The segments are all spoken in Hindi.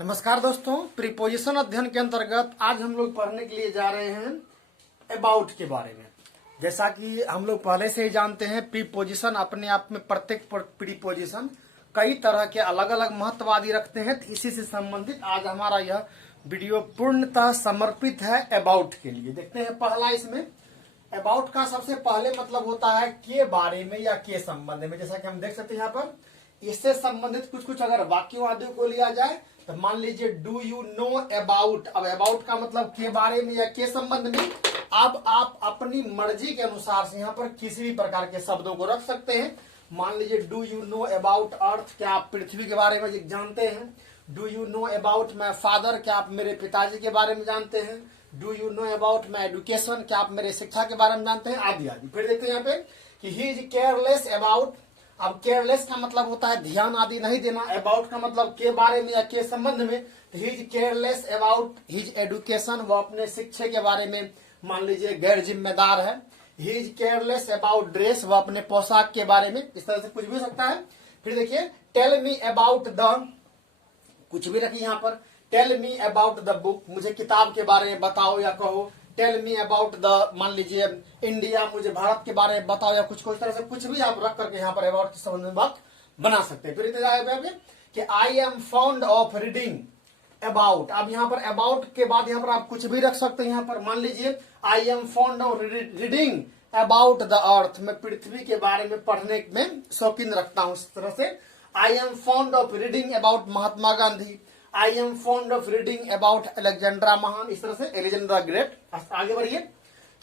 नमस्कार दोस्तों, प्रीपोजिशन अध्ययन के अंतर्गत आज हम लोग पढ़ने के लिए जा रहे हैं अबाउट के बारे में। जैसा कि हम लोग पहले से ही जानते हैं, प्रीपोजिशन अपने आप में प्रत्येक प्रीपोजिशन कई तरह के अलग अलग महत्वादि रखते हैं। तो इसी से संबंधित आज हमारा यह वीडियो पूर्णतः समर्पित है अबाउट के लिए। देखते हैं पहला, इसमें अबाउट का सबसे पहले मतलब होता है के बारे में या के संबंध में। जैसा कि हम देख सकते हैं यहाँ पर, इससे संबंधित कुछ अगर वाक्यों आदि को लिया जाए तो मान लीजिए डू यू नो अबाउट। अब अबाउट का मतलब के बारे में या के संबंध में। अब आप अपनी मर्जी के अनुसार से यहाँ पर किसी भी प्रकार के शब्दों को रख सकते हैं। मान लीजिए do you know about earth, क्या आप पृथ्वी के बारे में जानते हैं। Do you know about my father, क्या आप मेरे पिताजी के बारे में जानते हैं। Do you know about my education, क्या आप मेरे शिक्षा के बारे में जानते हैं, आदि आदि। फिर देखते हैं यहाँ पे कि ही इज केयरलेस अबाउट। अब केयरलेस का मतलब होता है ध्यान आदि नहीं देना। अबाउट का मतलब के बारे में या के संबंध में। तो he is careless about his education, वो अपने शिक्षा के बारे में मान लीजिए गैर जिम्मेदार है। He is careless about dress, वो अपने पोशाक के बारे में। इस तरह से कुछ भी हो सकता है। फिर देखिए टेल मी अबाउट द, कुछ भी रखिए यहाँ पर। Tell me about the book, मुझे किताब के बारे में बताओ या कहो। टेल मी अबाउट द, मान लीजिए इंडिया, मुझे भारत के बारे में बताओ या कुछ तरह से कुछ भी आप रख करके यहाँ पर अबाउट के संबंध में बात बना सकते हैं। फिर कि I am found of reading about. अब यहाँ पर अबाउट के बाद यहाँ पर आप कुछ भी रख सकते हैं। यहाँ पर मान लीजिए I am found of reading about the earth, मैं पृथ्वी के बारे में पढ़ने में शौकीन रखता हूँ। इस तरह से I am found of reading about Mahatma Gandhi. I am fond of reading about Alexandra महान। इस तरह से एलेक्जेंड्रा ग्रेट। आगे बढ़िए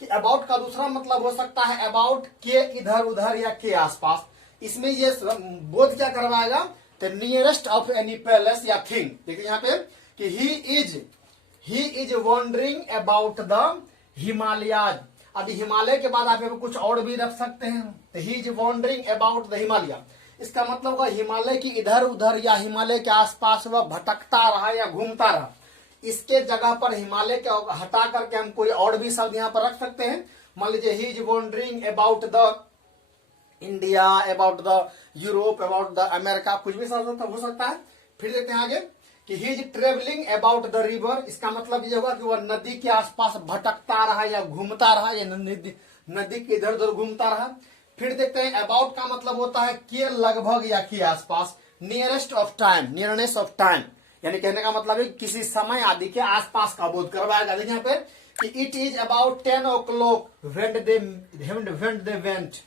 कि अबाउट का दूसरा मतलब हो सकता है अबाउट के इधर उधर या के आसपास। इसमें ये बोध क्या करवाएगा, तो नियरेस्ट ऑफ एनी पैलेस या थिंग। देखिए यहाँ पे कि he is wondering about the Himalayas. अब हिमालय के बाद आप कुछ और भी रख सकते हैं। तो he is wondering about the Himalaya, इसका मतलब होगा हिमालय की इधर उधर या हिमालय के आसपास वह भटकता रहा या घूमता रहा। इसके जगह पर हिमालय के हटा करके हम कोई और भी शब्द यहाँ पर रख सकते हैं। मान लीजिए he is wondering about the India, about the Europe, about the America, कुछ भी शब्द हो सकता है। फिर देखते हैं आगे कि he is travelling about the river. इसका मतलब ये होगा कि वह नदी के आसपास भटकता रहा या घूमता रहा या नदी के इधर उधर घूमता रहा। फिर देखते हैं अबाउट का मतलब होता है के लगभग या के आसपास। Nearest of time, nearness of time, यानी कहने का मतलब है किसी समय आदि के आसपास का बोध करवाएगा। देखिए यहाँ पे कि it is about 10 o'clock when they went।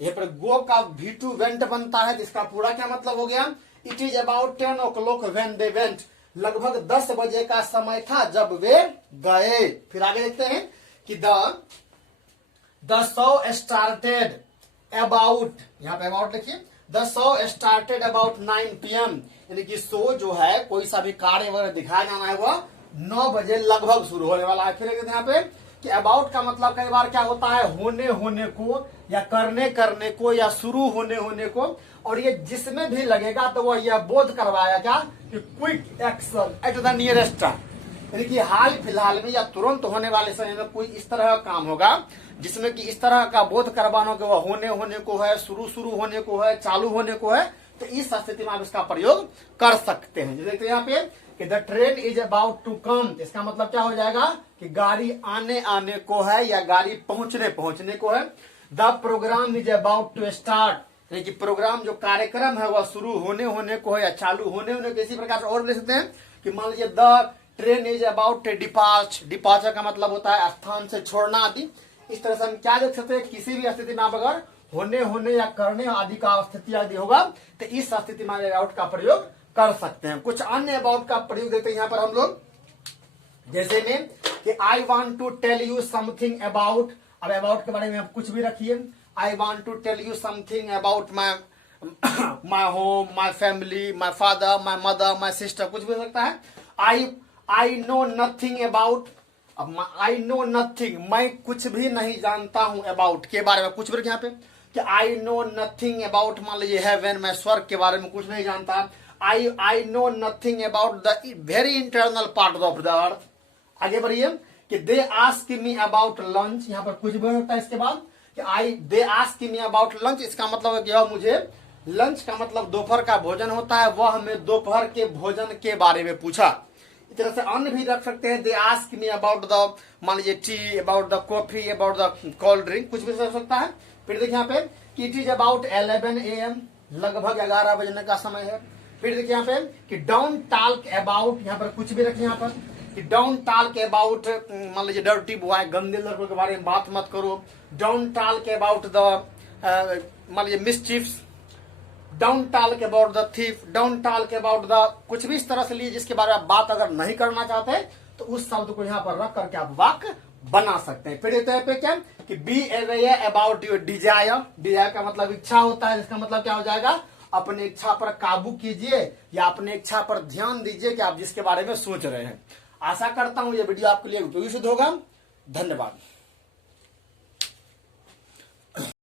यहाँ पर गो का V2 वेंट बनता है, जिसका पूरा क्या मतलब हो गया, it is about 10 o'clock when they went। लगभग 10 बजे का समय था जब वे गए। फिर आगे देखते हैं कि द शो स्टार्टेड अबाउट, यहाँ पे अबाउट लिखिए। The show started about 9 PM, यानी कि शो जो है कोई सा भी कार्य वगैरह दिखाया जाना है वह 9 बजे लगभग शुरू होने वाला है। फिर यहाँ पे कि अबाउट का मतलब कई बार क्या होता है, होने को या करने को या शुरू होने को। और ये जिसमें भी लगेगा तो वह यह बोध करवाया क्या कि quick action at the nearest time, यानी कि हाल फिलहाल में या तुरंत होने वाले समय में कोई इस तरह का काम होगा जिसमें कि इस तरह का बोध करवाना कि वह होने को है, शुरू होने को है, चालू होने को है। तो इस स्थिति में आप इसका प्रयोग कर सकते हैं। देखते हैं यहाँ पे कि the train is about to come. इसका मतलब क्या हो जाएगा कि गाड़ी आने को है या गाड़ी पहुंचने को है। The programme is about to start, यानी कि प्रोग्राम जो कार्यक्रम है वह शुरू होने को है या चालू होने को। इसी प्रकार से और ले सकते हैं कि मान लीजिए the train is about departure का मतलब होता है स्थान से छोड़ना आदि। इस तरह से हम क्या देख सकते हैं, किसी भी स्थिति में आप अगर होने या करने आदि का स्थिति आदि होगा तो इस स्थिति में अबाउट का प्रयोग कर सकते हैं। कुछ अन्य अबाउट का प्रयोग देखते हैं यहाँ पर हम लोग, जैसे में कि I want to tell you something about. अब अबाउट के बारे में आप कुछ भी रखिए। I want to tell you something about my home, my family, my father, my mother, my sister, कुछ भी हो सकता है। I know nothing about. अब आई नो नथिंग, मैं कुछ भी नहीं जानता हूं अबाउट के बारे में। कुछ भी यहाँ पे कि आई नो नथिंग अबाउट, मान लीजिए हेवन, मैं स्वर्ग के बारे में कुछ नहीं जानता। आई know nothing about the very internal part of the earth. आगे बढ़िए कि they ask me about lunch, यहाँ पर कुछ भी होता है। इसके बाद कि they ask me about lunch, इसका मतलब है कि मुझे लंच का मतलब दोपहर का भोजन होता है, वह हमें दोपहर के भोजन के बारे में पूछा। इस तरह से अन्य भी रख सकते हैं, they ask me about the, मान लीजिए T, about the coffee, about the cold drink, कुछ भी हो सकता है। फिर देखिए यहाँ पे कि इट इज अबाउट 11 AM, लगभग 11 बजने का समय है। फिर देखिए यहाँ पे कि डोंट टॉक अबाउट, यहाँ पर कुछ भी रखिए यहाँ पर कि डोंट टॉक अबाउट, मान लीजिए डर्टी बॉय, गंदे लड़कों के बारे में बात मत करो। डोंट टॉक अबाउट द, मान लीजिए mischiefs, don't talk about the thief, don't talk about the, कुछ भी इस तरह से लिए जिसके बारे में आप बात अगर नहीं करना चाहते तो उस शब्द को यहाँ पर रख करके आप वाक्य बना सकते हैं। फिर ये पे क्या कि be aware about your desire, desire का मतलब इच्छा होता है, जिसका मतलब क्या हो जाएगा, अपनी इच्छा पर काबू कीजिए या अपनी इच्छा पर ध्यान दीजिए कि आप जिसके बारे में सोच रहे हैं। आशा करता हूं ये वीडियो आपके लिए उपयोगी सिद्ध होगा। धन्यवाद।